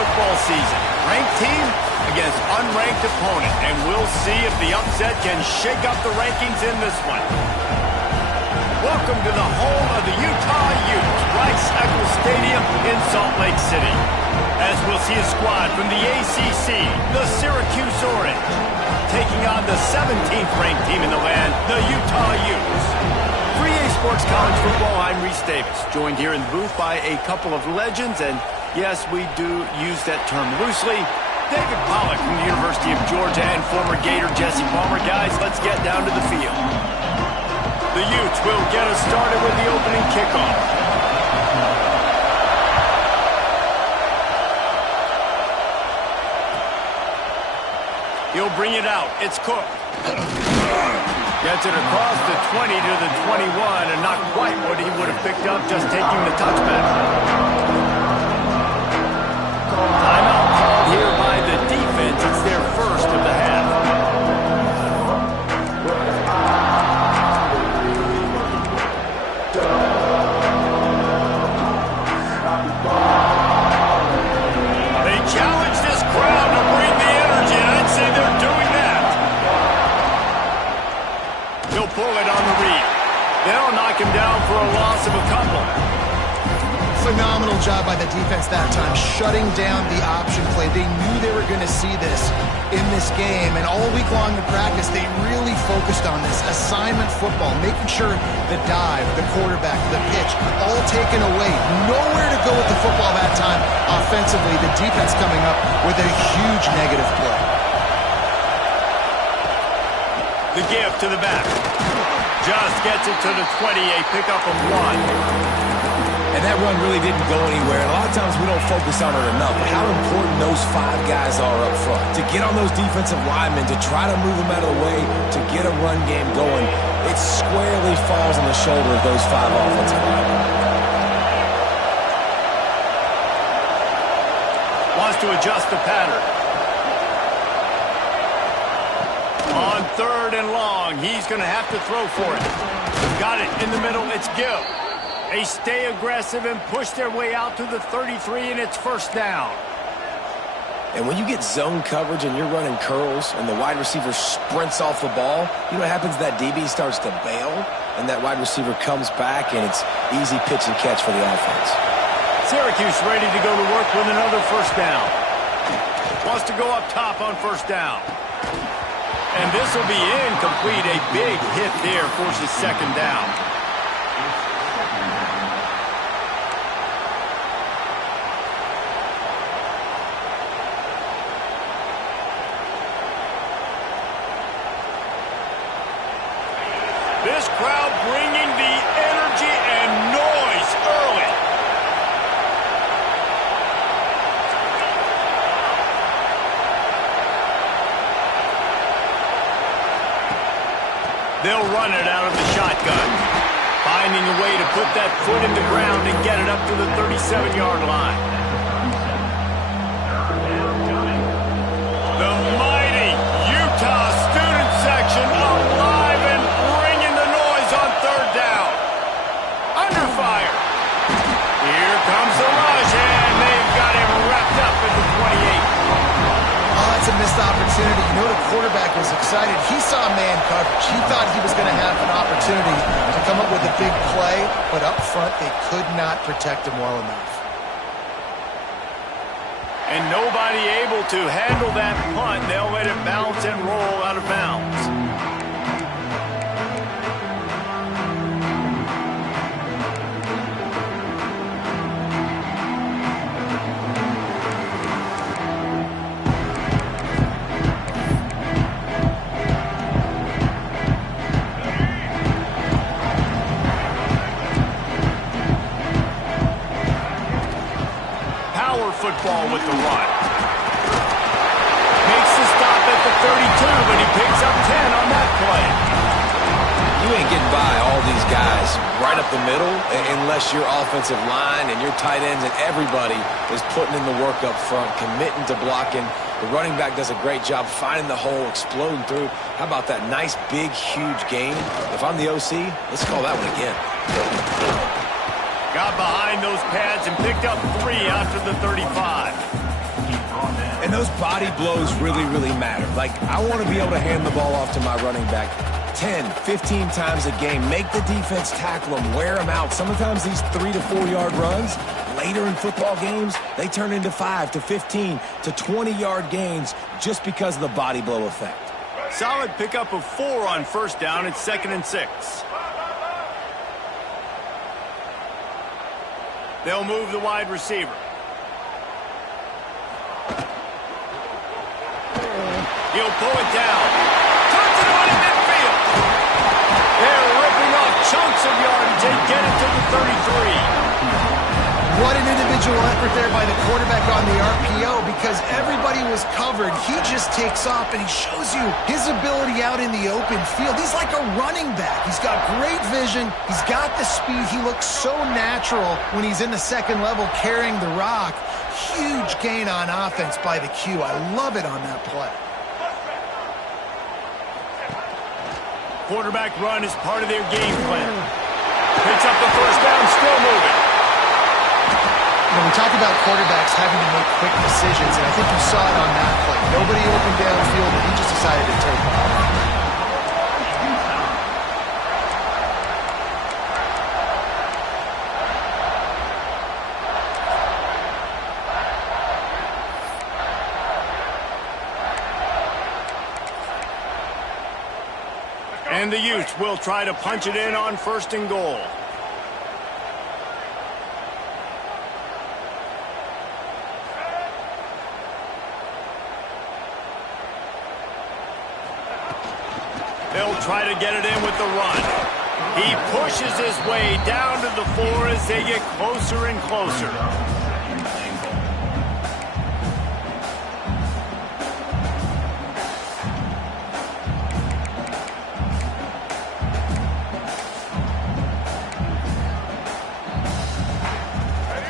football season. Ranked team against unranked opponent, and we'll see if the upset can shake up the rankings in this one. Welcome to the home of the Utah Utes, Rice-Eccles Stadium in Salt Lake City. As we'll see a squad from the ACC, the Syracuse Orange, taking on the 17th ranked team in the land, the Utah Utes. 3A Sports College Football, I'm Reese Davis, joined here in the booth by a couple of legends, and yes, we do use that term loosely. David Pollack from the University of Georgia and former Gator Jesse Palmer. Guys, let's get down to the field. The Utes will get us started with the opening kickoff. He'll bring it out. It's Cook. Gets it across the 20 to the 21, and not quite what he would have picked up just taking the touchback. Timeout called here by the defense. It's their first of the half. They challenge this crowd to bring the energy, and I'd say they're doing that. He'll pull it on the read. They'll knock him down for a loss of a couple. Phenomenal job by the defense that time, shutting down the option play. They knew they were going to see this in this game, and all week long in practice, they really focused on this assignment football, making sure the dive, the quarterback, the pitch, all taken away. Nowhere to go with the football that time. Offensively, the defense coming up with a huge negative play. The give to the back. Just gets it to the 20, a pickup of 1. And that run really didn't go anywhere. And a lot of times we don't focus on it enough. But how important those 5 guys are up front. To get on those defensive linemen, to try to move them out of the way, to get a run game going, it squarely falls on the shoulder of those 5 offensive linemen. Wants to adjust the pattern. On 3rd and long, he's going to have to throw for it. Got it in the middle. It's Gill. They stay aggressive and push their way out to the 33, and it's first down. And when you get zone coverage and you're running curls and the wide receiver sprints off the ball, you know what happens? That DB starts to bail, and that wide receiver comes back, and it's easy pitch and catch for the offense. Syracuse ready to go to work with another first down. Wants to go up top on first down. And this will be incomplete. A big hit there forces second down. This crowd bringing the energy and noise early. They'll run it out of the shotgun. Finding a way to put that foot in the ground and get it up to the 37-yard line. The mighty Utah student section alive and bringing the noise on 3rd down. Under fire. Here comes the rush, and they've got him wrapped up at the 28. Oh, that's a missed opportunity. You know, the quarterback was excited. He saw man coverage. He thought he was going to have an opportunity to come up with a big play, but up front, they could not protect him well enough. And nobody able to handle that punt. They'll let it bounce and roll out of bounds. Football with the run. Makes the stop at the 32, but he picks up 10 on that play. You ain't getting by all these guys right up the middle unless your offensive line and your tight ends and everybody is putting in the work up front, committing to blocking. The running back does a great job finding the hole, exploding through. How about that nice, big, huge gain? If I'm the OC, let's call that one again. Got behind those pads and picked up 3 after the 35. And those body blows really, really matter. Like, I want to be able to hand the ball off to my running back 10, 15 times a game. Make the defense tackle them, wear them out. Sometimes these 3 to 4 yard runs, later in football games, they turn into 5 to 15 to 20 yard gains just because of the body blow effect. Solid pickup of 4 on first down. It's 2nd and 6. They'll move the wide receiver. He'll pull it down. Turns it on in midfield. They're ripping off chunks of yardage. They get it to the 33. What an individual effort there by the quarterback on the RPO, because everybody was covered. He just takes off, and he shows you his ability out in the open field. He's like a running back. He's got great vision. He's got the speed. He looks so natural when he's in the second level carrying the rock. Huge gain on offense by the Q. I love it on that play. Quarterback run is part of their game plan. Picks up the first down, still moving. When we talk about quarterbacks having to make quick decisions, and I think you saw it on that play. Nobody opened downfield, and he just decided to take off. And the Utes will try to punch it in on 1st and goal. They'll try to get it in with the run. He pushes his way down to the 4 as they get closer and closer.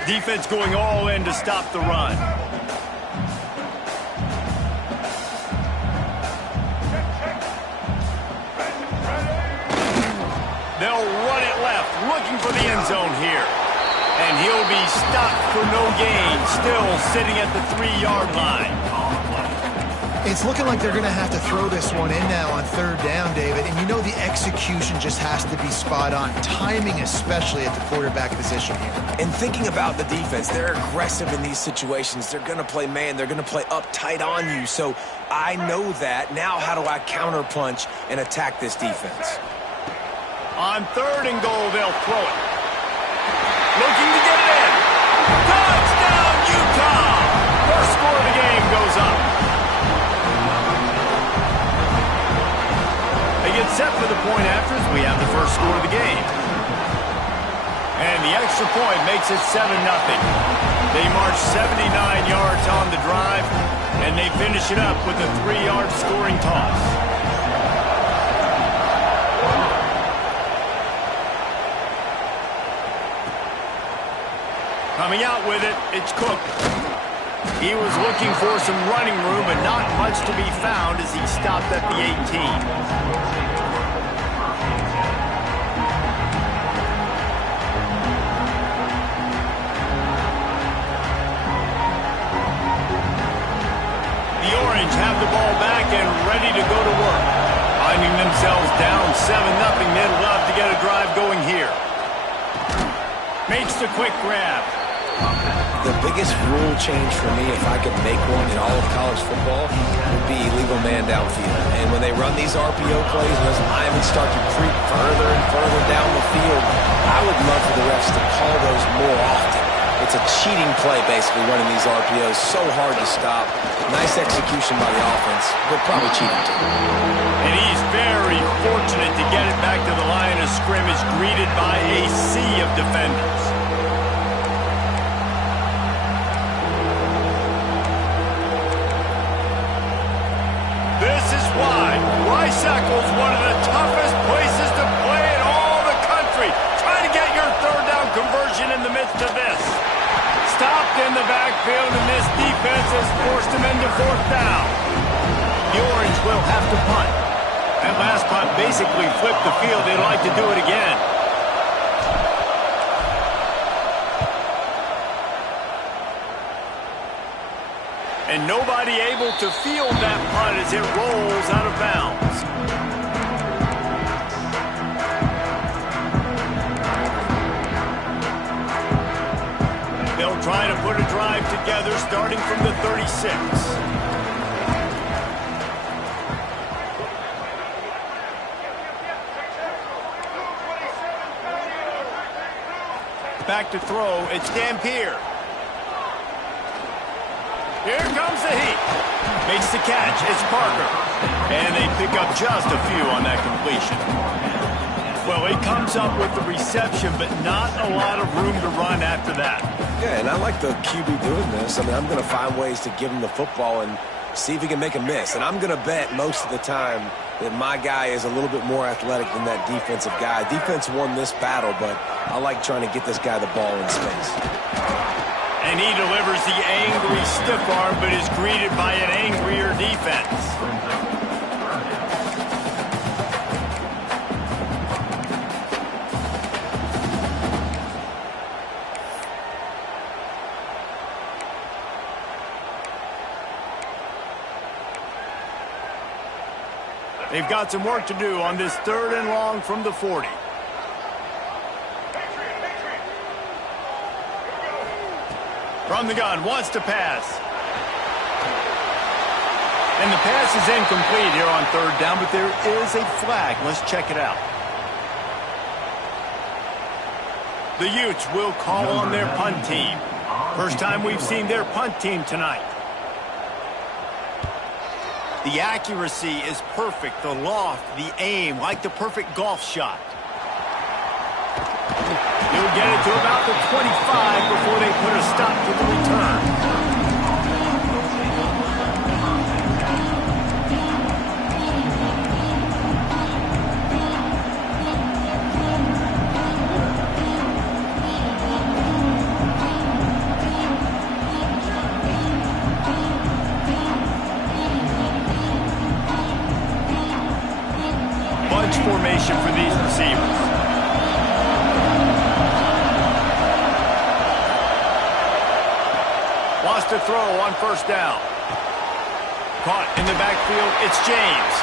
Defense going all in to stop the run. They'll run it left, looking for the end zone here. And he'll be stopped for no gain, still sitting at the 3-yard line. It's looking like they're going to have to throw this one in now on 3rd down, David. And you know the execution just has to be spot on. Timing especially at the quarterback position here. And thinking about the defense, they're aggressive in these situations. They're going to play man. They're going to play up tight on you. So I know that. Now how do I counterpunch and attack this defense? On 3rd and goal, they'll throw it. Looking to get it in. Touchdown, Utah! First score of the game goes up. They get set for the point after as we have the first score of the game. And the extra point makes it 7-0. They march 79 yards on the drive, and they finish it up with a 3-yard scoring toss. Coming out with it, it's Cook. He was looking for some running room, but not much to be found as he stopped at the 18. The Orange have the ball back and ready to go to work. Finding themselves down 7-0, they'd love to get a drive going here. Makes the quick grab. The biggest rule change for me, if I could make one in all of college football, would be illegal man downfield. And when they run these RPO plays, and those linemen start to creep further and further down the field, I would love for the refs to call those more often. It's a cheating play, basically, running these RPOs. So hard to stop. Nice execution by the offense, but probably cheating too. And he's very fortunate to get it back to the line of scrimmage, greeted by a sea of defenders. This is why Rice-Eccles, one of the toughest places to play in all the country. Try to get your 3rd down conversion in the midst of this. Stopped in the backfield, and this defense has forced him into 4th down. The Orange will have to punt. That last punt basically flipped the field. They'd like to do it again. And And nobody able to field that punt as it rolls out of bounds. They'll try to put a drive together starting from the 36. Back to throw, it's Dampier. Here comes the heat. Makes the catch, it's Parker. And they pick up just a few on that completion. Well, he comes up with the reception, but not a lot of room to run after that. Yeah, and I like the QB doing this. I mean, I'm going to find ways to give him the football and see if he can make a miss. And I'm going to bet most of the time that my guy is a little bit more athletic than that defensive guy. Defense won this battle, but I like trying to get this guy the ball in space. And he delivers the angry stiff arm, but is greeted by an angrier defense. They've got some work to do on this 3rd and long from the 40. From the gun, wants to pass. And the pass is incomplete here on 3rd down, but there is a flag. Let's check it out. The Utes will call on their punt team. First time we've seen their punt team tonight. The accuracy is perfect, the loft, the aim, like the perfect golf shot. He'll get it to about the 25 before they put a stop to the return. Bunch formation for these receivers. Wants to throw on 1st down. Caught in the backfield, it's James.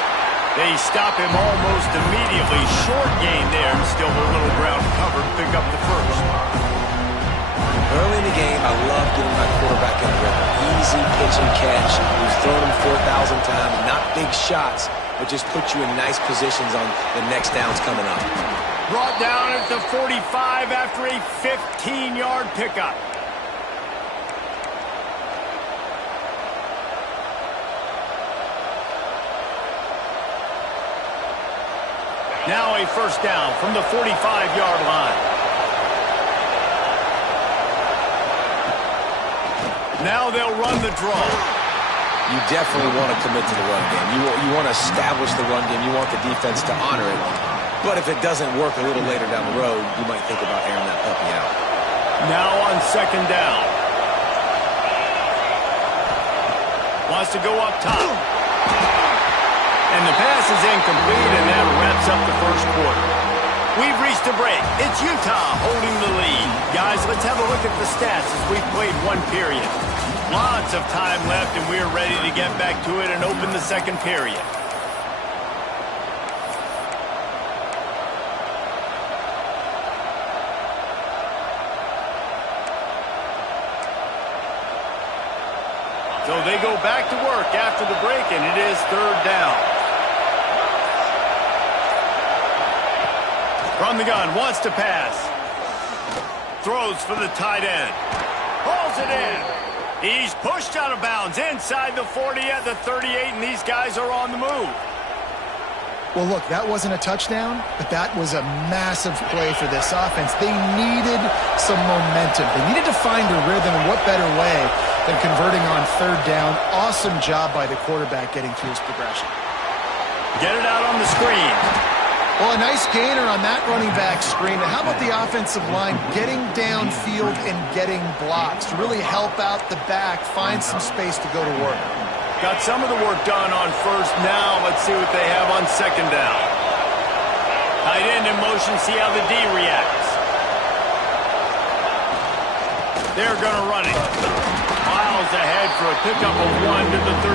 They stop him almost immediately. Short gain there, and still a little ground covered. Pick up the 1st. Early in the game, I love getting my quarterback in the rhythm. Easy pitch and catch. We've thrown him 4,000 times. Not big shots, but just put you in nice positions on the next downs coming up. Brought down at the 45 after a 15-yard pickup. Now a 1st down from the 45-yard line. Now they'll run the draw. You definitely want to commit to the run game. You want to establish the run game. You want the defense to honor it. But if it doesn't work a little later down the road, you might think about airing that puppy out. Now on 2nd down. Wants to go up top. And the pass is incomplete, and that wraps up the 1st quarter. We've reached a break. It's Utah holding the lead. Guys, let's have a look at the stats as we've played 1 period. Lots of time left, and we're ready to get back to it and open the 2nd period. So they go back to work after the break, and it is 3rd down. From the gun, wants to pass. Throws for the tight end. Hauls it in. He's pushed out of bounds inside the 40 at the 38, and these guys are on the move. Well, look, that wasn't a touchdown, but that was a massive play for this offense. They needed some momentum. They needed to find a rhythm, and what better way than converting on 3rd down. Awesome job by the quarterback getting through his progression. Get it out on the screen. Well, a nice gainer on that running back screen. How about the offensive line getting downfield and getting blocks to really help out the back, find some space to go to work? Got some of the work done on 1st. Now let's see what they have on 2nd down. Tight end in motion, see how the D reacts. They're going to run it. While miles ahead for a pickup of 1 to the 32.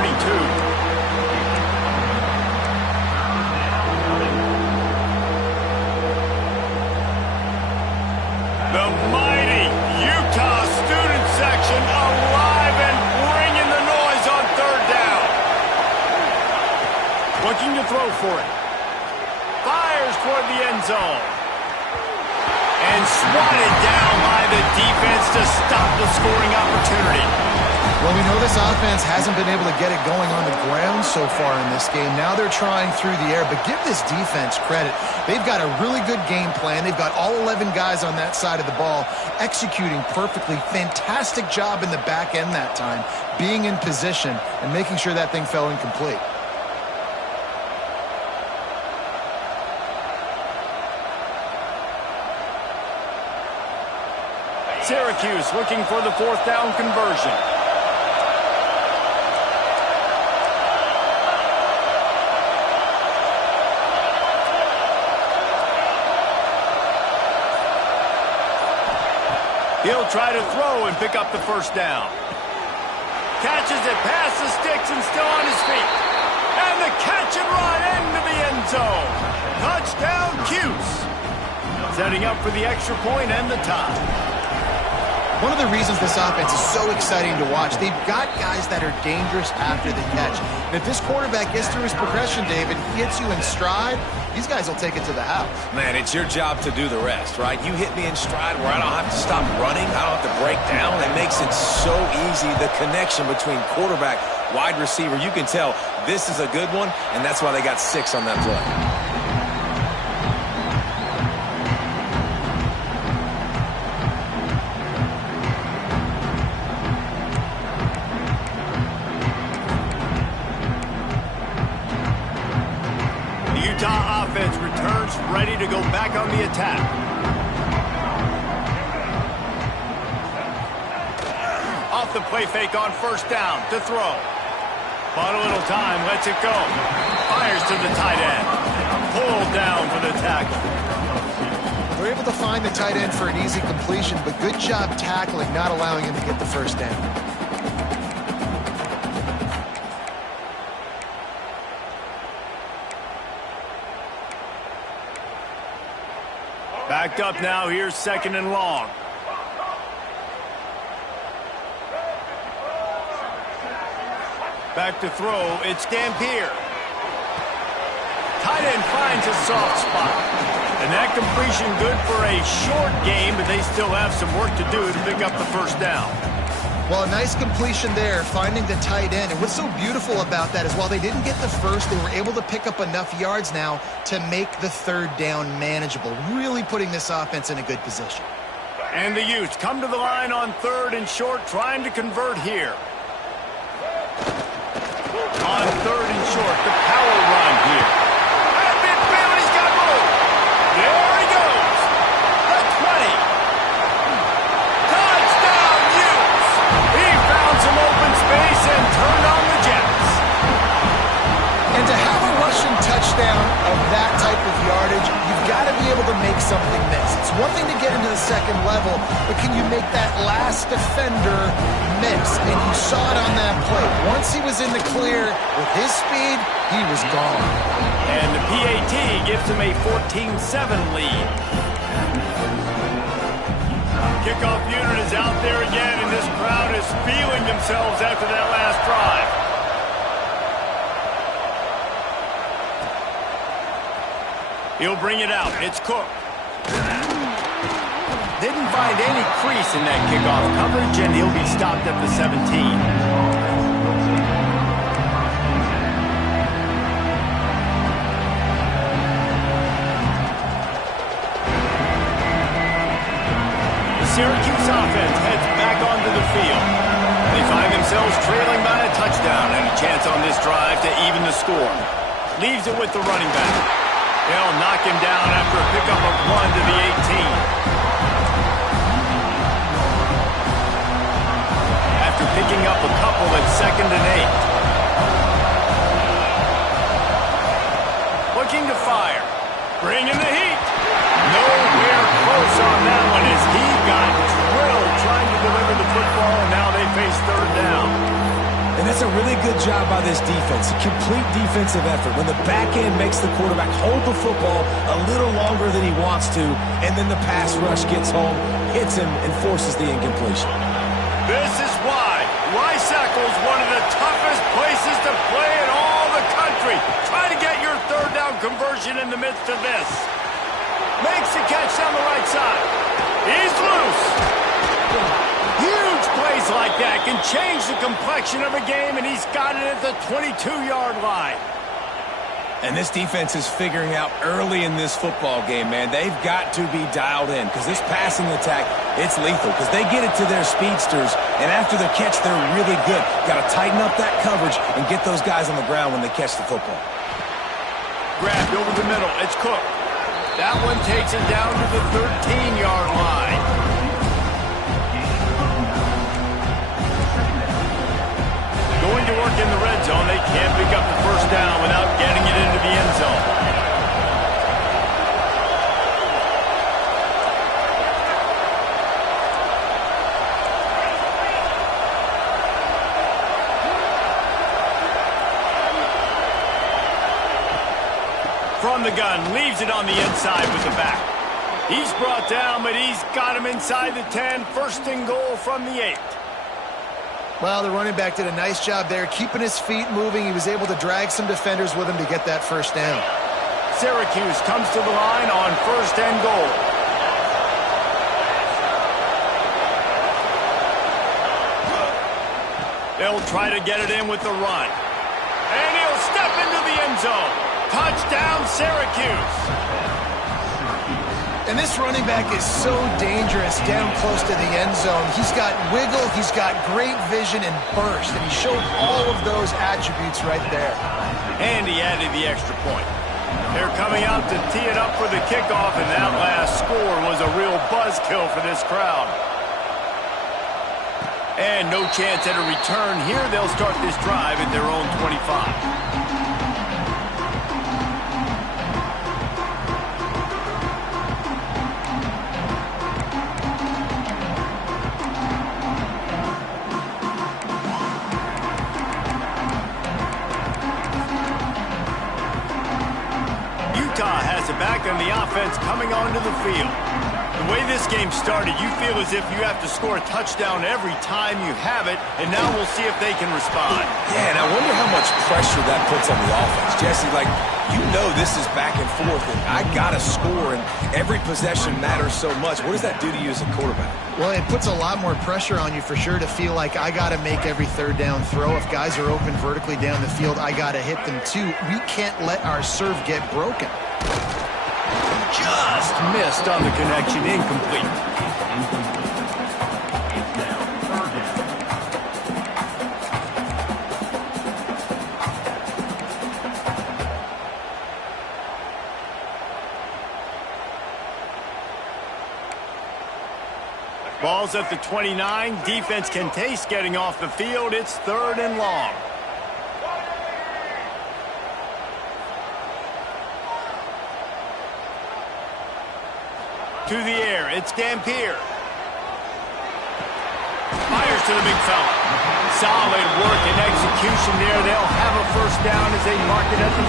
The mighty Utah student section alive and bringing the noise on third down. Looking to throw for it. Fires toward the end zone. And swatted down by the defense to stop the scoring opportunity. Well, we know this offense hasn't been able to get it going on the ground so far in this game. Now they're trying through the air, but give this defense credit. They've got a really good game plan. They've got all 11 guys on that side of the ball executing perfectly. Fantastic job in the back end that time, being in position and making sure that thing fell incomplete. Syracuse looking for the fourth down conversion. He'll try to throw and pick up the first down. Catches it past the sticks and still on his feet. And the catch and run into the end zone. Touchdown, Cuse. Setting up for the extra point and the tie. One of the reasons this offense is so exciting to watch, they've got guys that are dangerous after the catch. And if this quarterback gets through his progression, David, hits you in stride, these guys will take it to the house. Man, it's your job to do the rest, right? You hit me in stride where I don't have to stop running. I don't have to break down. It makes it so easy, the connection between quarterback, wide receiver. You can tell this is a good one, and that's why they got 6 on that play. Utah offense returns ready to go back on the attack. Off the play fake on first down to throw. Bought a little time, lets it go. Fires to the tight end. Pulled down for the tackle. They're able to find the tight end for an easy completion, but good job tackling, not allowing him to get the first down. Backed up now, here's second and long. Back to throw, it's Dampier. Tight end finds a soft spot. And that completion good for a short game, but they still have some work to do to pick up the first down. Well, a nice completion there, finding the tight end. And what's so beautiful about that is while they didn't get the first, they were able to pick up enough yards now to make the third down manageable, really putting this offense in a good position. And the Utes come to the line on third and short, trying to convert here. On third and short, the power run here. At midfield, he's got room. There he goes. The 20. Touchdown, Utes. He found some open space and turned on the Jets. And to have a rushing touchdown of that type of yardage, you've got to be able to make something miss. It's one thing to get into the second level, but can you make that last defender miss? And you saw it on that play. Once he was in the clear with his speed, he was gone. And the PAT gives him a 14-7 lead. Kickoff unit is out there again, and this crowd is feeling themselves after that last drive. He'll bring it out. It's Cook. Didn't find any crease in that kickoff coverage, and he'll be stopped at the 17. The Syracuse offense heads back onto the field. They find themselves trailing by a touchdown and a chance on this drive to even the score. Leaves it with the running back. They'll knock him down after a pickup of 1 to the 18. After picking up a couple at 2nd and 8. Looking to fire. Bringing the heat. Nowhere close on that one as he got drilled trying to deliver the football, and now they face third down. And that's a really good job by this defense, a complete defensive effort. When the back end makes the quarterback hold the football a little longer than he wants to, and then the pass rush gets home, hits him, and forces the incompletion. This is why Lysako's one of the toughest places to play in all the country. Try to get your third down conversion in the midst of this. Makes the catch down the right side. He's loose. Huge plays like that can change the complexion of a game, and he's got it at the 22-yard line. And this defense is figuring out early in this football game, man. They've got to be dialed in because this passing attack, it's lethal because they get it to their speedsters, and after the catch, they're really good. Got to tighten up that coverage and get those guys on the ground when they catch the football. Grabbed over the middle. It's Cook. That one takes it down to the 13-yard line. Going to work in the red zone. They can't pick up the first down without getting it into the end zone. From the gun, leaves it on the inside with the back. He's brought down, but he's got him inside the 10. First and goal from the 8. Well, the running back did a nice job there, keeping his feet moving. He was able to drag some defenders with him to get that first down. Syracuse comes to the line on first and goal. They'll try to get it in with the run. And he'll step into the end zone. Touchdown, Syracuse. And this running back is so dangerous down close to the end zone. He's got wiggle, he's got great vision and burst, and he showed all of those attributes right there. And he added the extra point. They're coming out to tee it up for the kickoff, and that last score was a real buzzkill for this crowd. And no chance at a return here. They'll start this drive at their own 25. Back on the offense coming onto the field. The way this game started, you feel as if you have to score a touchdown every time you have it, and now we'll see if they can respond. Yeah, and I wonder how much pressure that puts on the offense. Jesse, like, you know this is back and forth, and I got to score, and every possession matters so much. What does that do to you as a quarterback? Well, it puts a lot more pressure on you for sure to feel like I got to make every third down throw. If guys are open vertically down the field, I got to hit them too. We can't let our serve get broken. Just missed on the connection, incomplete. Ball's at the 29. Defense can taste getting off the field. It's third and long. To the air, it's Dampier. Fires to the big fella. Solid work and execution there. They'll have a first down as they mark it at the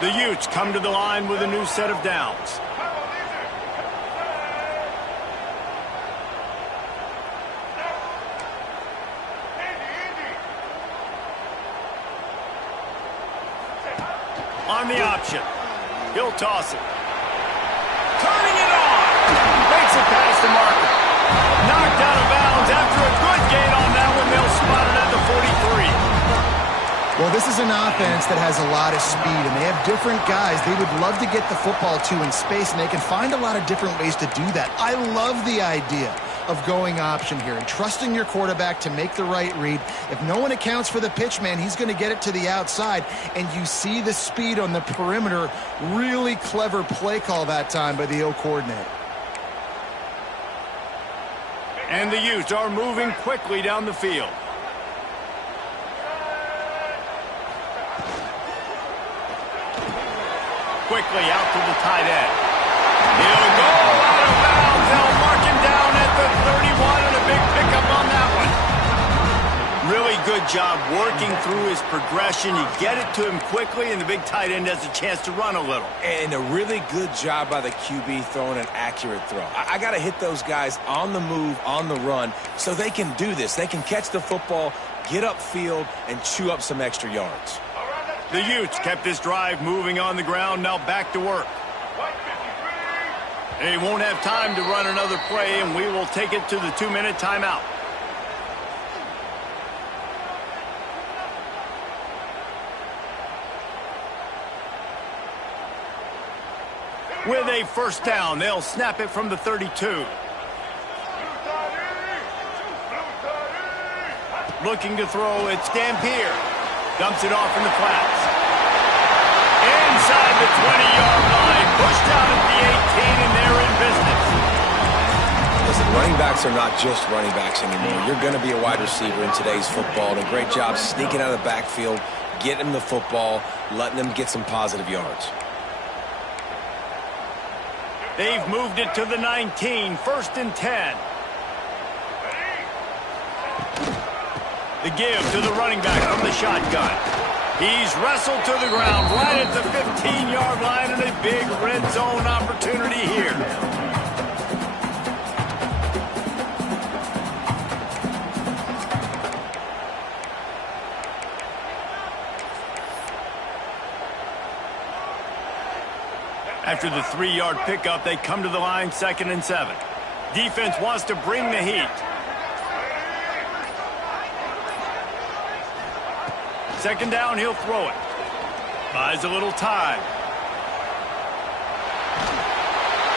40. The Utes come to the line with a new set of downs. On the option. He'll toss it. Turning it on. Makes it past the marker. Knocked out of bounds after a good gain on that one. They'll spot it at the 43. Well, this is an offense that has a lot of speed, and they have different guys they would love to get the football to in space, and they can find a lot of different ways to do that. I love the idea of going option here and trusting your quarterback to make the right read. If no one accounts for the pitch, man, he's going to get it to the outside, and you see the speed on the perimeter. Really clever play call that time by the O coordinator. And the Utes are moving quickly down the field. Quickly out to the tight end. He'll go good job working through his progression. You get it to him quickly, and the big tight end has a chance to run a little. And a really good job by the QB throwing an accurate throw. I got to hit those guys on the move, on the run, so they can do this. They can catch the football, get upfield, and chew up some extra yards. The Utes kept this drive moving on the ground, now back to work. They won't have time to run another play, and we will take it to the 2-minute timeout. With a first down, they'll snap it from the 32. Looking to throw, it's Dampier. Dumps it off in the flats. Inside the 20-yard line, pushed out at the 18, and they're in business. Listen, running backs are not just running backs anymore. You're going to be a wide receiver in today's football. And a great job sneaking out of the backfield, getting them the football, letting them get some positive yards. They've moved it to the 19, 1st and 10. The give to the running back from the shotgun. He's wrestled to the ground right at the 15-yard line, and a big red zone opportunity here. After the 3-yard pickup, they come to the line, 2nd and 7. Defense wants to bring the heat. 2nd down, he'll throw it. Buys a little time.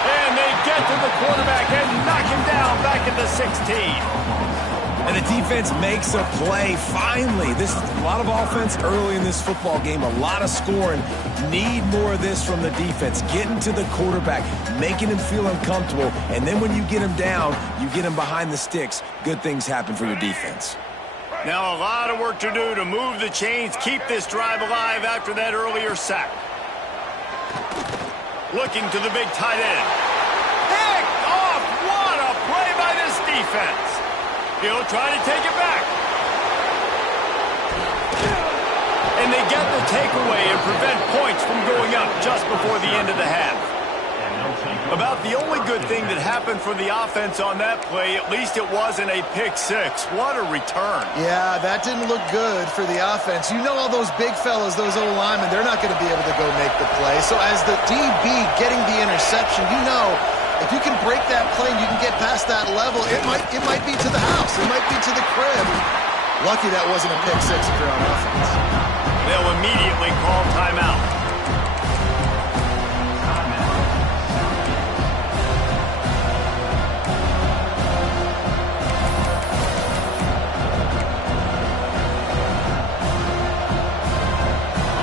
And they get to the quarterback and knock him down back at the 16. And the defense makes a play, finally. This is a lot of offense early in this football game, a lot of scoring. Need more of this from the defense. Getting to the quarterback, making him feel uncomfortable, and then when you get him down, you get him behind the sticks. Good things happen for your defense. Now a lot of work to do to move the chains, keep this drive alive after that earlier sack. Looking to the big tight end. Picked off! What a play by this defense! He'll try to take it back. And they get the takeaway and prevent points from going up just before the end of the half. About the only good thing that happened for the offense on that play, at least it wasn't a pick six. What a return. Yeah, that didn't look good for the offense. You know all those big fellas, those old linemen, they're not going to be able to go make the play. So as the DB getting the interception, you know, if you can break that play and you can get past that level, it might be to the house. It might be to the crib. Lucky that wasn't a pick six if you're on offense. They'll immediately call timeout.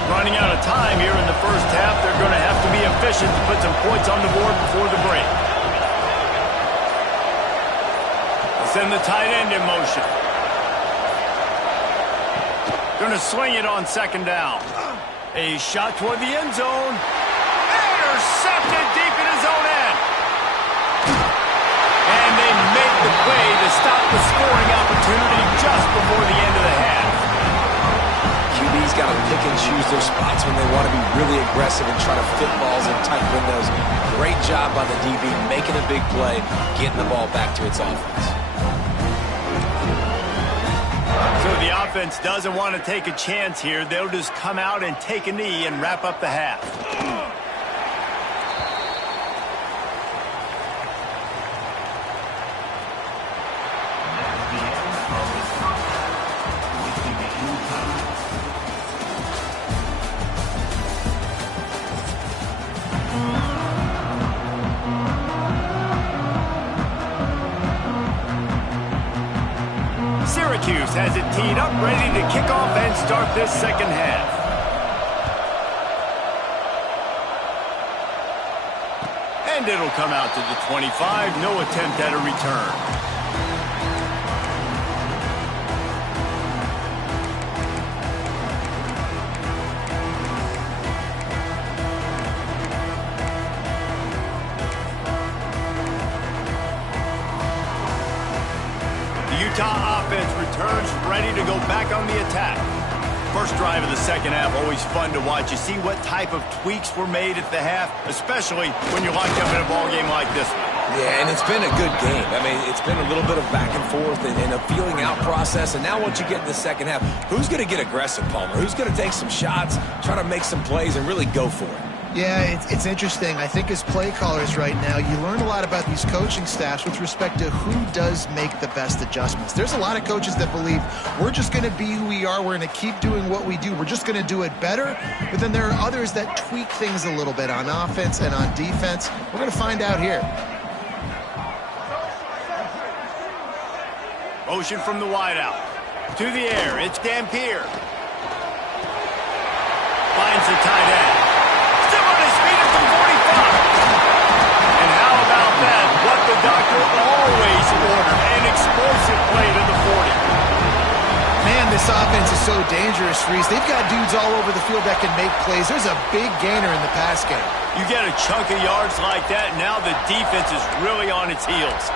Running out of time here in the first half. They're going to have to be efficient to put some points on the board before the break. Send the tight end in motion. Going to swing it on 2nd down. A shot toward the end zone. Intercepted deep in his own end. And they make the play to stop the scoring opportunity just before the end of the half. QB's got to pick and choose their spots when they want to be really aggressive and try to fit balls in tight windows. Great job by the DB making a big play, getting the ball back to its offense. So the offense doesn't want to take a chance here. They'll just come out and take a knee and wrap up the half. Syracuse has it teed up, ready to kick off and start this second half. And it'll come out to the 25. No attempt at a return. Utah offense returns ready to go back on the attack. First drive of the second half, always fun to watch. You see what type of tweaks were made at the half, especially when you're locked up in a ball game like this one. Yeah, and it's been a good game. I mean, it's been a little bit of back and forth and a feeling out process. And now once you get in the second half, who's going to get aggressive, Palmer? Who's going to take some shots, try to make some plays, and really go for it? Yeah, it's interesting. I think as play callers right now, you learn a lot about these coaching staffs with respect to who does make the best adjustments. There's a lot of coaches that believe we're just going to be who we are. We're going to keep doing what we do. We're just going to do it better. But then there are others that tweak things a little bit on offense and on defense. We're going to find out here. Motion from the wideout. To the air, it's Dampier. Finds the tight end. Still on his feet at the 45. And how about that? What the doctor always ordered. An explosive play to the 40. Man, this offense is so dangerous, Reese. They've got dudes all over the field that can make plays. There's a big gainer in the pass game. You get a chunk of yards like that, now the defense is really on its heels.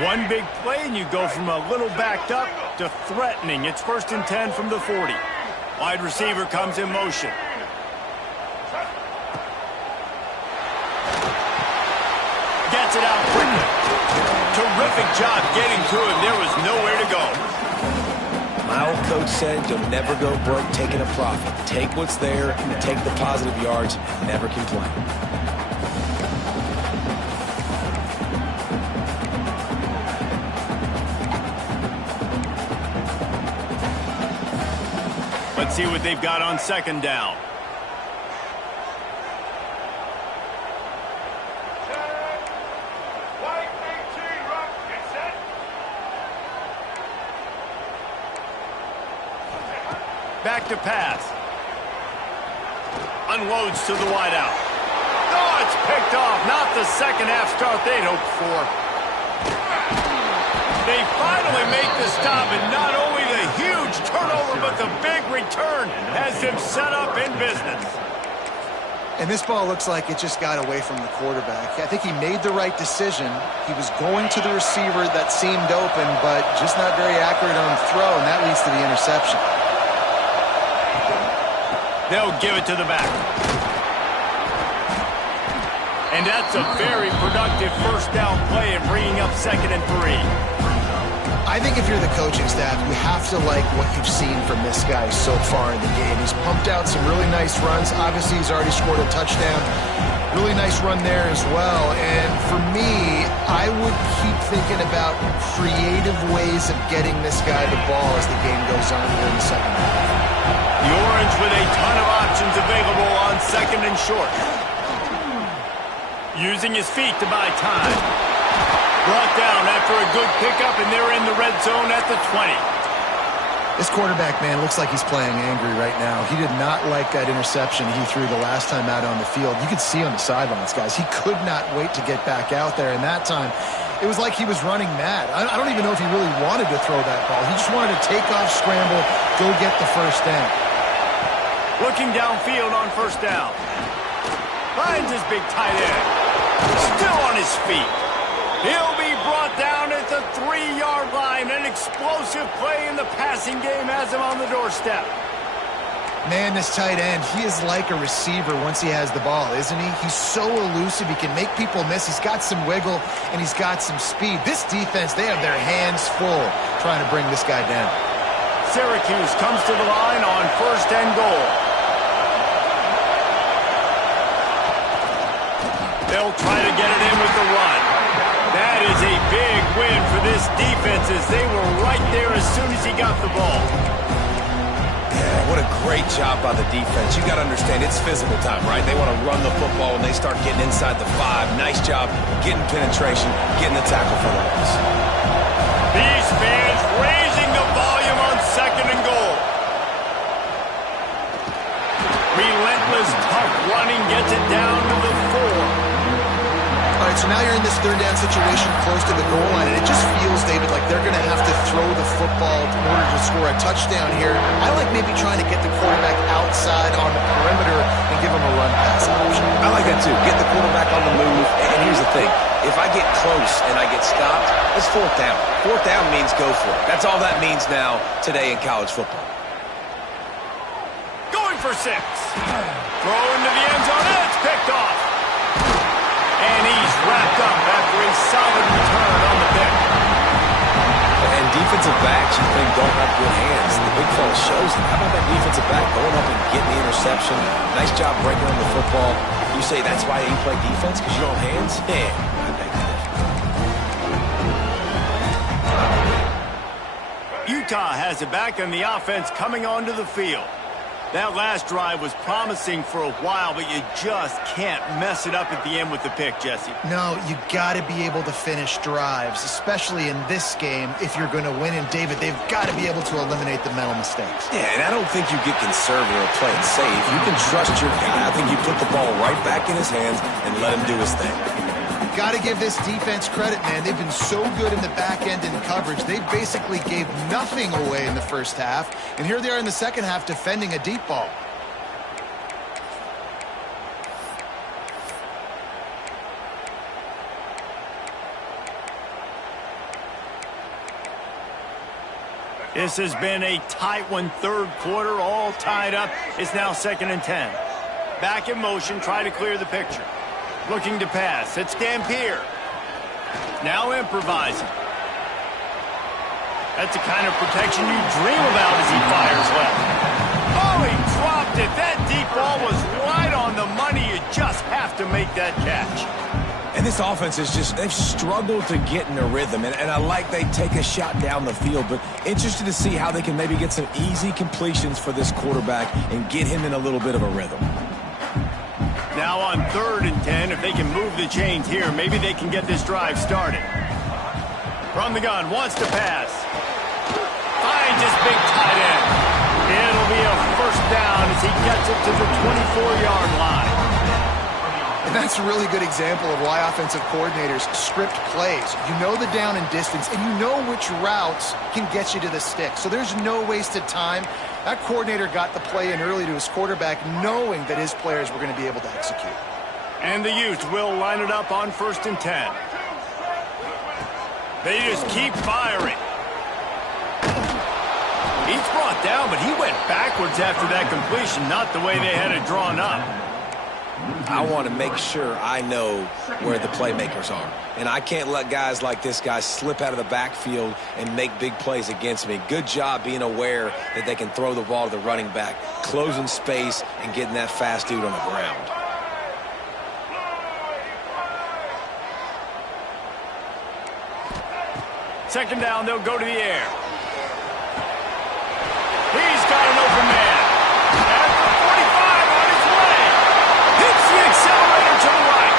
One big play, and you go from a little backed up to threatening. It's 1st and 10 from the 40. Wide receiver comes in motion. Gets it out quickly. Terrific job getting to him. There was nowhere to go. My old coach said you'll never go broke taking a profit. Take what's there, take the positive yards, and never complain. Let's see what they've got on second down. Back to pass. Unloads to the wideout. Oh, it's picked off. Not the second half start they'd hoped for. They finally make the stop, and not only the huge turnover, but the big return has them set up in business. And this ball looks like it just got away from the quarterback. I think he made the right decision. He was going to the receiver that seemed open, but just not very accurate on the throw, and that leads to the interception. They'll give it to the back. And that's a very productive first down play and bringing up 2nd and 3. I think if you're the coaching staff, you have to like what you've seen from this guy so far in the game. He's pumped out some really nice runs. Obviously, he's already scored a touchdown. Really nice run there as well. And for me, I would keep thinking about creative ways of getting this guy the ball as the game goes on here in the second half. The Orange with a ton of options available on 2nd and short. Using his feet to buy time. Brought down after a good pickup, and they're in the red zone at the 20. This quarterback, man, looks like he's playing angry right now. He did not like that interception he threw the last time out on the field. You could see on the sidelines, guys. He could not wait to get back out there, and that time, it was like he was running mad. I don't even know if he really wanted to throw that ball. He just wanted to take off, scramble, go get the first down. Looking downfield on first down. Finds his big tight end. Still on his feet. He'll be brought down at the 3-yard line. An explosive play in the passing game has him on the doorstep. Man, this tight end, he is like a receiver once he has the ball, isn't he? He's so elusive. He can make people miss. He's got some wiggle, and he's got some speed. This defense, they have their hands full trying to bring this guy down. Syracuse comes to the line on 1st and goal. They'll try to get it in with the run. That is a big win for this defense as they were right there as soon as he got the ball. Yeah, what a great job by the defense. You got to understand, it's physical time, right? They want to run the football, and they start getting inside the 5. Nice job getting penetration, getting the tackle for the loss. These fans raising the volume on 2nd and goal. Relentless, tough running gets it down to the 4. All right, So now you're in this third down situation close to the goal line, and it just feels, David, like they're going to have to throw the football in order to score a touchdown here. I like maybe trying to get the quarterback outside on the perimeter and give him a run pass option. I like that too. Get the quarterback on the move. And here's the thing. If I get close and I get stopped, it's fourth down. Fourth down means go for it. That's all that means now today in college football. Going for 6. Throw into the end zone, and it's picked off. And he's wrapped up after a solid return on the pick. And defensive backs, you think, don't have good hands. The big fella shows them. How about that defensive back going up and getting the interception? Nice job breaking on the football. You say that's why you play defense, because you don't have hands? Yeah, I beg to differ. Utah has it back, and the offense coming onto the field. That last drive was promising for a while, but you just can't mess it up at the end with the pick, Jesse. No, you got to be able to finish drives, especially in this game if you're going to win. And, David, they've got to be able to eliminate the mental mistakes. Yeah, and I don't think you get conservative or play it safe. You can trust your guy. I think you put the ball right back in his hands and let him do his thing. Got to give this defense credit, man. They've been so good in the back end in coverage. They basically gave nothing away in the first half, and here they are in the second half defending a deep ball. This has been a tight one, third quarter, all tied up. It's now 2nd and 10. Back in motion, try to clear the picture. Looking to pass. It's Dampier. Now improvising. That's the kind of protection you dream about as he fires left. Oh, he dropped it. That deep ball was right on the money. You just have to make that catch. And this offense is just, they've struggled to get in a rhythm. And I like they take a shot down the field, but interested to see how they can maybe get some easy completions for this quarterback and get him in a little bit of a rhythm. Now on 3rd and 10, if they can move the chains here, maybe they can get this drive started. From the gun, wants to pass. Finds his big tight end. It'll be a first down as he gets it to the 24-yard line. And that's a really good example of why offensive coordinators script plays. You know the down and distance, and you know which routes can get you to the stick. So there's no wasted time. That coordinator got the play in early to his quarterback, knowing that his players were going to be able to execute. And the Utes will line it up on 1st and 10. They just keep firing. He's brought down, but he went backwards after that completion, not the way they had it drawn up. I want to make sure I know where the playmakers are. And I can't let guys like this guy slip out of the backfield and make big plays against me. Good job being aware that they can throw the ball to the running back, closing space, and getting that fast dude on the ground. Second down, they'll go to the air. He's got an open man. At the 45 on his way. Hits the accelerator to the right.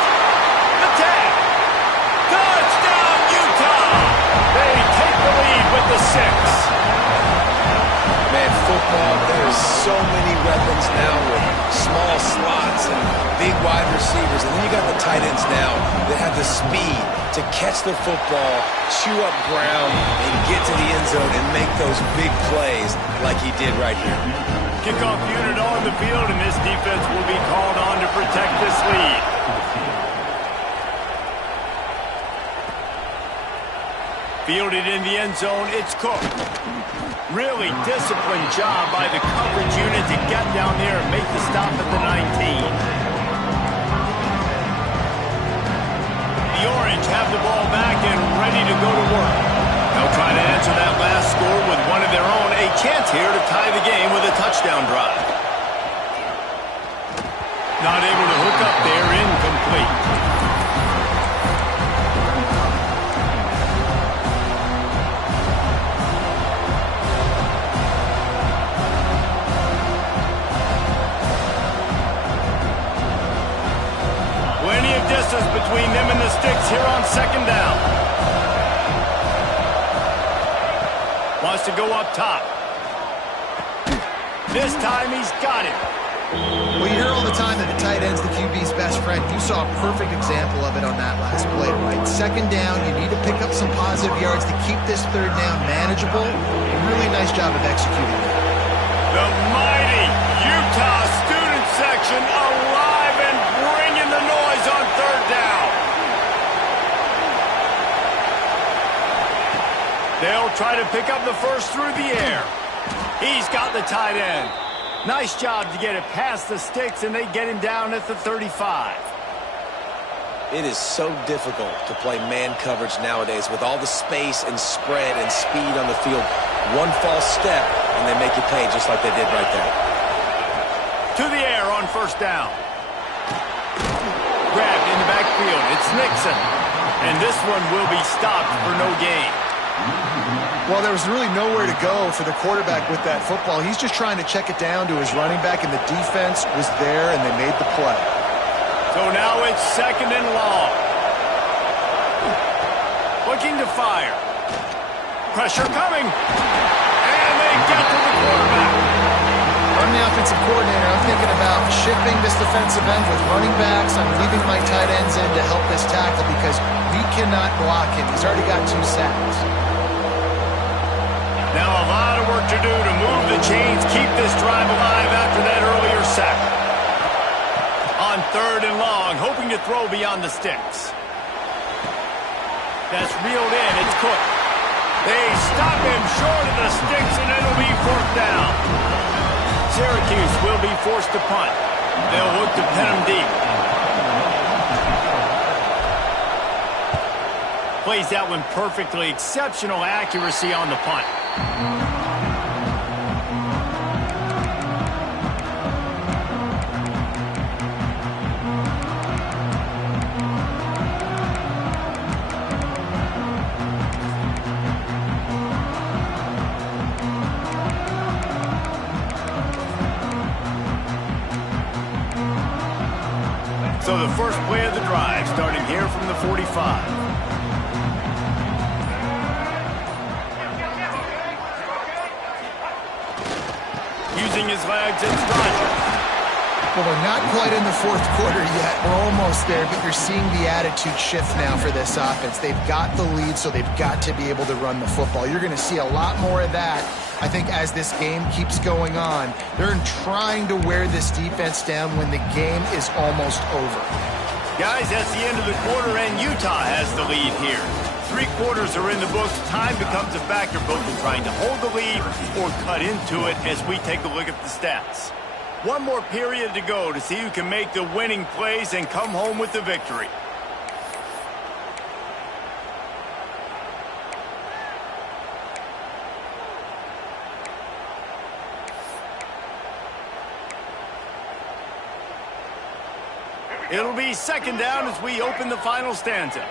The tag. Touchdown, Utah. They take the lead with the 6. Man, football, there's so many weapons now with small slots and big wide receivers. And then you got the tight ends now that have the speed to catch the football, chew up ground, and get to the end zone and make those big plays like he did right here. Kickoff unit on the field, and this defense will be called on to protect this lead. Fielded in the end zone, it's Cook. Really disciplined job by the coverage unit to get down there and make the stop at the 19. The Orange have the ball back and ready to go to work. They'll try to answer that last score with one of their own. A chance here to tie the game with a touchdown drive. Not able to hook up there, incomplete. Distance between them and the sticks here on second down. Wants to go up top. This time he's got it. Well, you hear all the time that the tight end's the QB's best friend. You saw a perfect example of it on that last play, right? Second down, you need to pick up some positive yards to keep this third down manageable. A really nice job of executing that. The mighty Utah student section alive and bringing the noise on third down. They'll try to pick up the first through the air. He's got the tight end. Nice job to get it past the sticks, and they get him down at the 35. It is so difficult to play man coverage nowadays with all the space and spread and speed on the field. One false step, and they make you pay just like they did right there. To the air on first down. Grabbed in the backfield. It's Nixon. And this one will be stopped for no gain. Well, there was really nowhere to go for the quarterback with that football. He's just trying to check it down to his running back, and the defense was there, and they made the play. So now it's second and long. Looking to fire. Pressure coming. And they get to the quarterback. I'm the offensive coordinator. I'm thinking about shifting this defensive end with running backs. I'm leaving my tight ends in to help this tackle because we cannot block him. He's already got 2 sacks. Now a lot of work to do to move the chains, keep this drive alive after that earlier sack. On third and long, hoping to throw beyond the sticks. That's reeled in. It's Cook. They stop him short of the sticks, and it'll be fourth down. Syracuse will be forced to punt. They'll look to pin him deep. Plays that one perfectly. Exceptional accuracy on the punt. So the first play of the drive starting here from the 45. Using his legs, it's Rodgers. Well, we're not quite in the fourth quarter yet. We're almost there, but you're seeing the attitude shift now for this offense. They've got the lead, so they've got to be able to run the football. You're going to see a lot more of that, I think, as this game keeps going on. They're trying to wear this defense down when the game is almost over. Guys, that's the end of the quarter, and Utah has the lead here. 3 quarters are in the books. Time becomes a factor both in trying to hold the lead or cut into it as we take a look at the stats. One more period to go to see who can make the winning plays and come home with the victory. It'll be second down as we open the final stanza.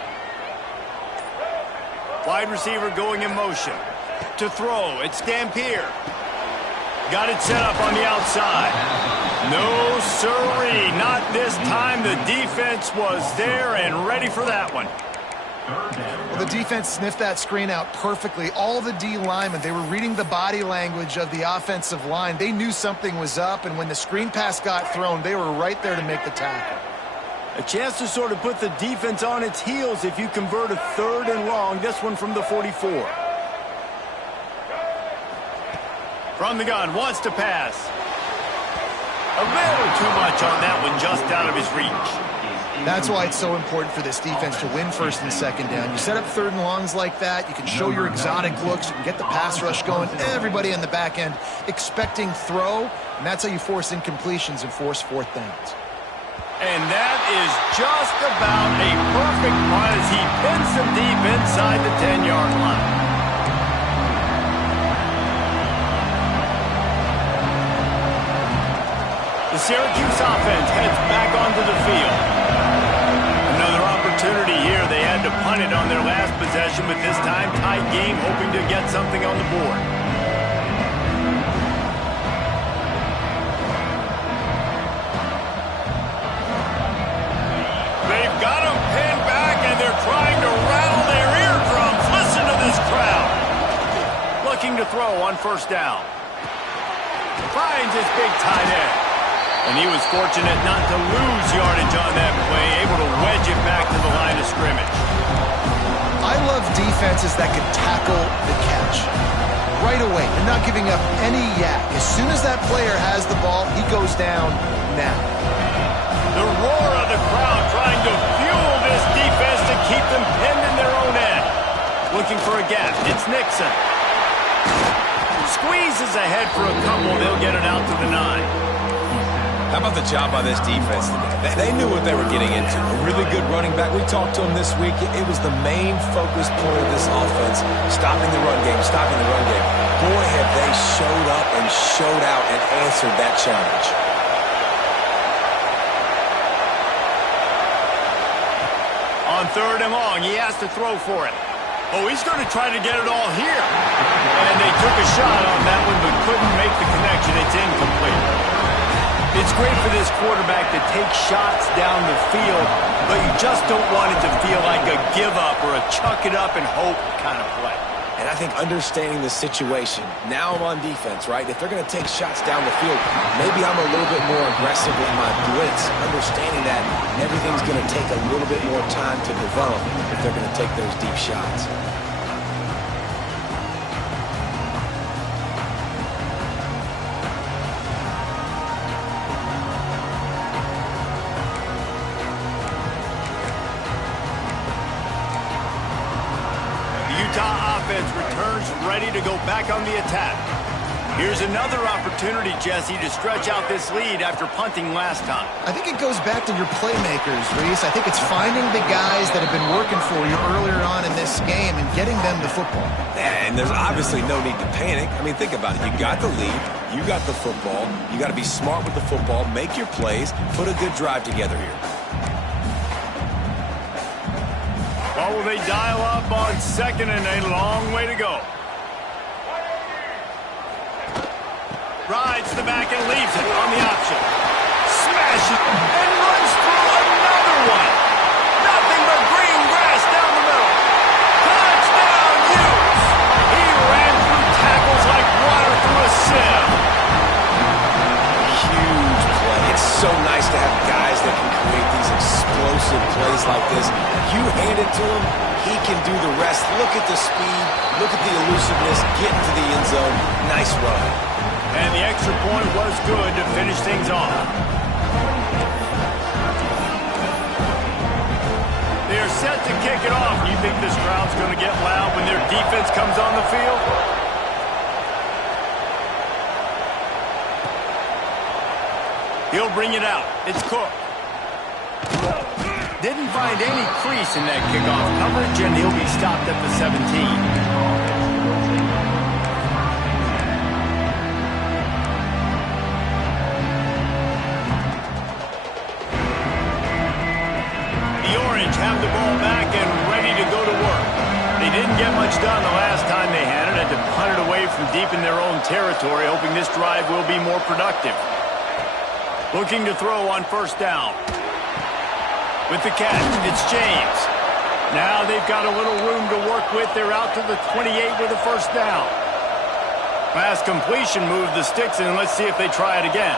Wide receiver going in motion. To throw, it's Dampier. Got it set up on the outside. No, sirree, not this time. The defense was there and ready for that one. Well, the defense sniffed that screen out perfectly. All the D linemen, they were reading the body language of the offensive line. They knew something was up, and when the screen pass got thrown, they were right there to make the tackle. A chance to sort of put the defense on its heels if you convert a third and long. This one from the 44. From the gun, wants to pass. A little too much on that one, just out of his reach. That's why it's so important for this defense to win first and second down. You set up third and longs like that, you can show your exotic looks, you can get the pass rush going, everybody on the back end expecting throw, and that's how you force incompletions and force fourth downs. And that is just about a perfect punt as he pins them deep inside the 10-yard line. The Syracuse offense heads back onto the field. Another opportunity here. They had to punt it on their last possession, but this time tight game, hoping to get something on the board. They've got him pinned back, and they're trying to rattle their eardrums. Listen to this crowd. Looking to throw on first down. Finds his big tight end. And he was fortunate not to lose yardage on that play, able to wedge it back to the line of scrimmage. I love defenses that can tackle the catch right away. They're not giving up any yak. As soon as that player has the ball, he goes down now. The roar of the crowd trying to fuel this defense to keep them pinned in their own end. Looking for a gap. It's Nixon. Squeezes ahead for a couple. They'll get it out to the 9. How about the job by this defense today? They knew what they were getting into. A really good running back. We talked to him this week. It was the main focus point of this offense. Stopping the run game, stopping the run game. Boy, have they showed up and showed out and answered that challenge. On 3rd and long, he has to throw for it. Oh, he's going to try to get it all here. And they took a shot on that one, but couldn't make the connection. It's incomplete. It's great for this quarterback to take shots down the field, but you just don't want it to feel like a give-up or a chuck it up and hope kind of play. And I think understanding the situation, now I'm on defense, right? If they're going to take shots down the field, maybe I'm a little bit more aggressive with my blitz, understanding that everything's going to take a little bit more time to develop if they're going to take those deep shots. Utah offense returns ready to go back on the attack. Here's another opportunity, Jesse, to stretch out this lead after punting last time. I think it goes back to your playmakers, Reese. I think it's finding the guys that have been working for you earlier on in this game and getting them the football. And there's obviously no need to panic. I mean, think about it. You got the lead. You got the football. You got to be smart with the football, make your plays, put a good drive together here. Well, will they dial up on 2nd and a long way to go? Rides the back and leaves it on the option. Smashes and runs through another one. Nothing but green grass down the middle. Touchdown, Utes! He ran through tackles like water through a sieve. Huge play. It's so nice to have guys that can create these explosive plays like this. You hand it to him, he can do the rest. Look at the speed, look at the elusiveness, get into the end zone. Nice run. And the extra point was good to finish things off. They are set to kick it off. You think this crowd's going to get loud when their defense comes on the field? He'll bring it out. It's Cook. Didn't find any crease in that kickoff coverage, and he'll be stopped at the 17. The Orange have the ball back and ready to go to work. They didn't get much done the last time they had it, had to punt it away from deep in their own territory, hoping this drive will be more productive. Looking to throw on 1st down. With the catch, it's James. Now they've got a little room to work with. They're out to the 28 with a 1st down. Pass completion, move the sticks in. Let's see if they try it again.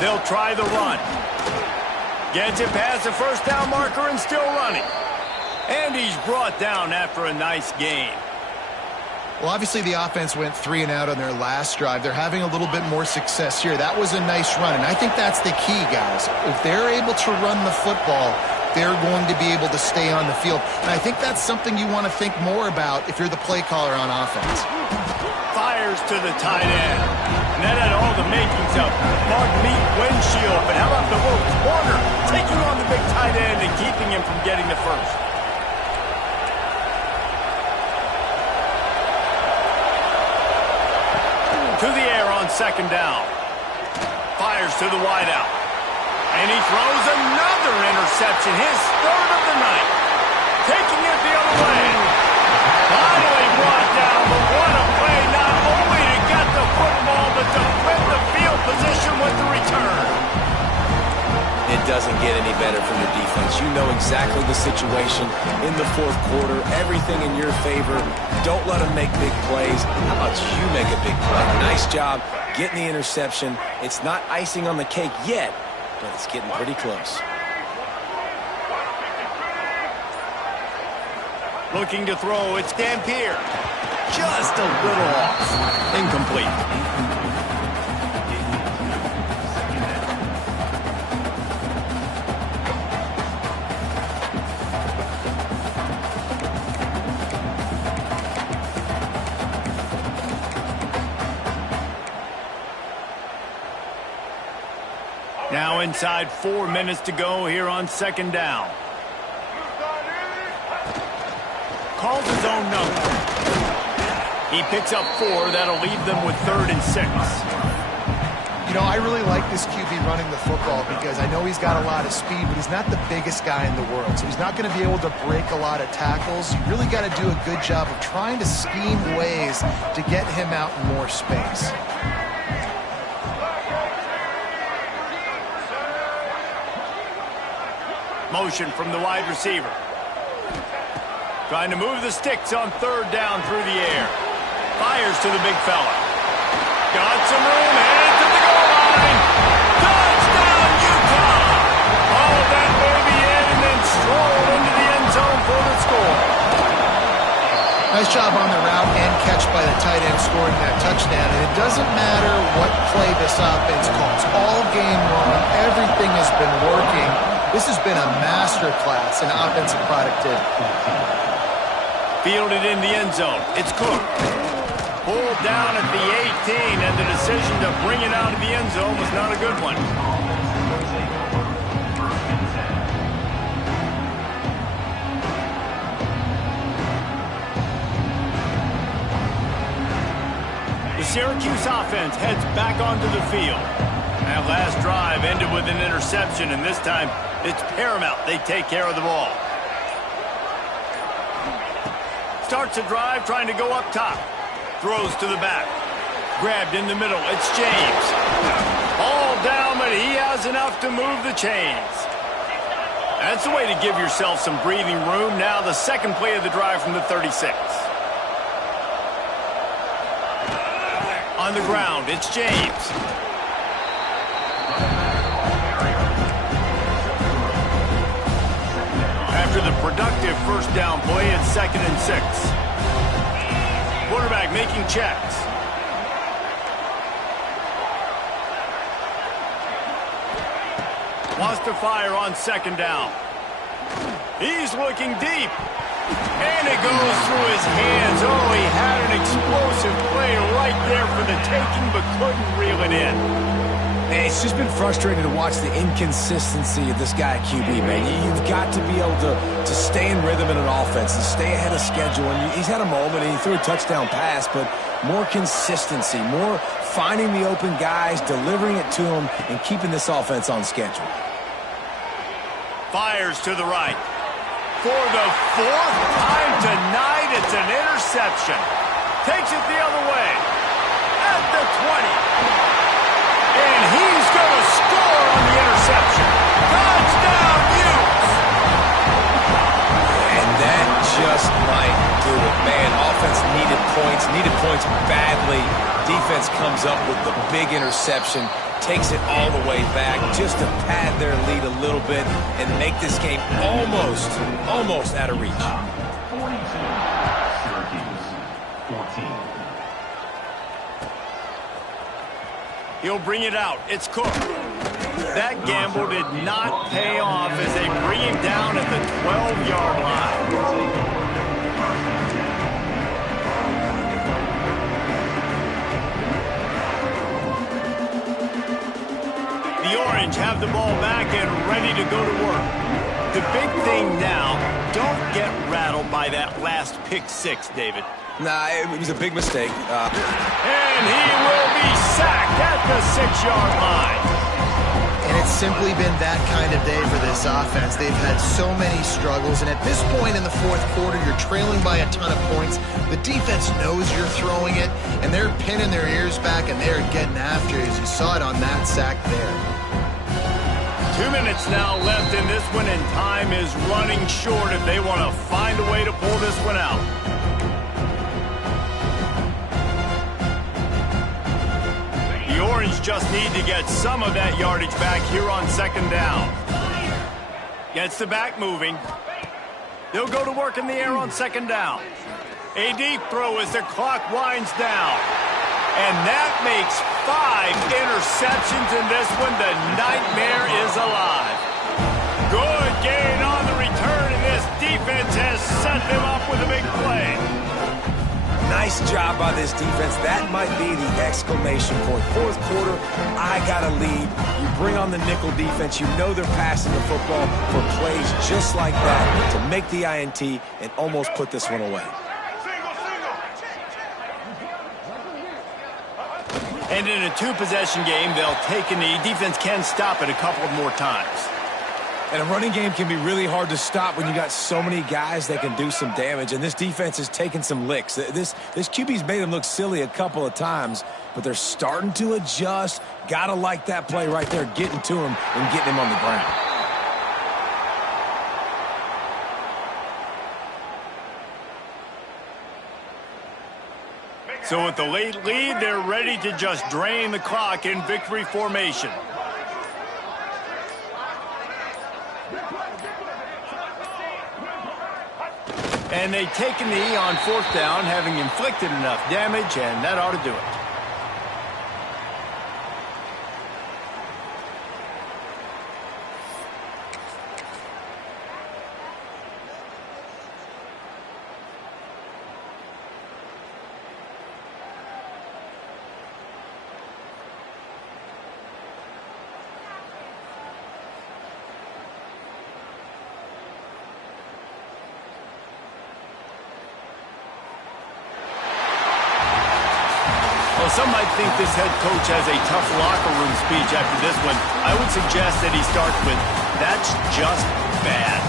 They'll try the run. Gets it past the 1st down marker and still running. And he's brought down after a nice gain. Well, obviously the offense went 3 and out on their last drive. They're having a little bit more success here. That was a nice run, and I think that's the key, guys. If they're able to run the football, they're going to be able to stay on the field. And I think that's something you want to think more about if you're the play caller on offense. Fires to the tight end. And that had all the makings of Mark Meat windshield. But how about the little corner taking on the big tight end and keeping him from getting the first? To the air on 2nd down. Fires to the wideout. And he throws another interception, his 3rd of the night. Taking it the other way. Finally brought down, but what a play, not only to get the football, but to flip the field position with the return. It doesn't get any better from your defense. You know exactly the situation in the 4th quarter, everything in your favor. Don't let them make big plays. How about you make a big play? Nice job. getting the interception. It's not icing on the cake yet, but it's getting pretty close. Looking to throw, it's Dampier. Just a little off. Incomplete. Now inside 4 minutes to go here on second down. Calls his own number. He picks up 4. That'll leave them with 3rd and 6. You know, I really like this QB running the football because I know he's got a lot of speed, but he's not the biggest guy in the world. So he's not going to be able to break a lot of tackles. You really got to do a good job of trying to scheme ways to get him out in more space. Motion from the wide receiver. Trying to move the sticks on 3rd down through the air. Fires to the big fella. Got some room, headed to the goal line. Touchdown, Utah! Hauled that baby in and then strolled into the end zone for the score. Nice job on the route and catch by the tight end scoring that touchdown. And it doesn't matter what play this offense calls. All game long, everything has been working. This has been a masterclass in offensive productivity. Fielded in the end zone. It's Cook. Pulled down at the 18, and the decision to bring it out of the end zone was not a good one. The Syracuse offense heads back onto the field. That last drive ended with an interception, and this time it's paramount they take care of the ball. Starts a drive trying to go up top. Throws to the back. Grabbed in the middle. It's James. All down, but he has enough to move the chains. That's the way to give yourself some breathing room. Now the second play of the drive from the 36. On the ground, it's James. After the productive first down play, it's 2nd and 6. Quarterback making checks. Wants to fire on 2nd down. He's looking deep. And it goes through his hands. Oh, he had an explosive play right there for the taking, but couldn't reel it in. It's just been frustrating to watch the inconsistency of this guy at QB, man. You've got to be able to stay in rhythm in an offense and stay ahead of schedule. And he's had a moment and he threw a touchdown pass, but more consistency, more finding the open guys, delivering it to them, and keeping this offense on schedule. Fires to the right. For the 4th time tonight, it's an interception. Takes it the other way. At the 20. And he's going to score on the interception. Touchdown, Utes! And that just might do it. Man, offense needed points badly. Defense comes up with the big interception, takes it all the way back just to pad their lead a little bit and make this game almost out of reach. 42, Syracuse, 14. He'll bring it out. It's Cook. That gamble did not pay off as they bring him down at the 12-yard line. The Orange have the ball back and ready to go to work. The big thing now, don't get rattled by that last pick 6, David. Nah, it was a big mistake. And he will be sacked at the 6-yard line. And it's simply been that kind of day for this offense. They've had so many struggles, and at this point in the 4th quarter, you're trailing by a ton of points. The defense knows you're throwing it, and they're pinning their ears back, and they're getting after it, as you saw it on that sack there. 2 minutes now left in this one, and time is running short if they want to find a way to pull this one out. just need to get some of that yardage back here on second down. Gets the back moving. They'll go to work in the air on second down. A deep throw as the clock winds down. And that makes 5 interceptions in this one. The nightmare is alive. Good gain on the return, and this defense has set them up with a big play. Nice job by this defense. That might be the exclamation point. Fourth quarter, I got a lead. You bring on the nickel defense. You know they're passing the football for plays just like that to make the INT and almost put this one away. And in a 2-possession game, they'll take a knee. Defense can stop it a couple more times. And a running game can be really hard to stop when you got so many guys that can do some damage. And this defense is taking some licks. This QB's made them look silly a couple of times, but they're starting to adjust. Gotta like that play right there, getting to him and getting him on the ground. So with the late lead, they're ready to just drain the clock in victory formation. And they take a knee on fourth down, having inflicted enough damage, and that ought to do it. Some might think this head coach has a tough locker room speech after this one. I would suggest that he starts with, "That's just bad."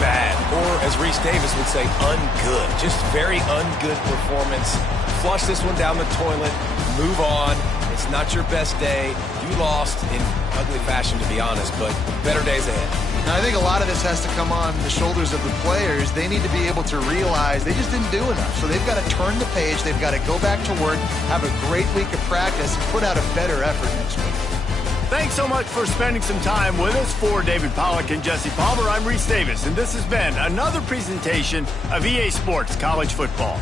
Bad. Or, as Reese Davis would say, ungood. Just very ungood performance. Flush this one down the toilet. Move on. It's not your best day. You lost in ugly fashion, to be honest, but better days ahead. Now, I think a lot of this has to come on the shoulders of the players. They need to be able to realize they just didn't do enough. So they've got to turn the page. They've got to go back to work, have a great week of practice, and put out a better effort next week. Thanks so much for spending some time with us. For David Pollack and Jesse Palmer, I'm Reese Davis, and this has been another presentation of EA Sports College Football.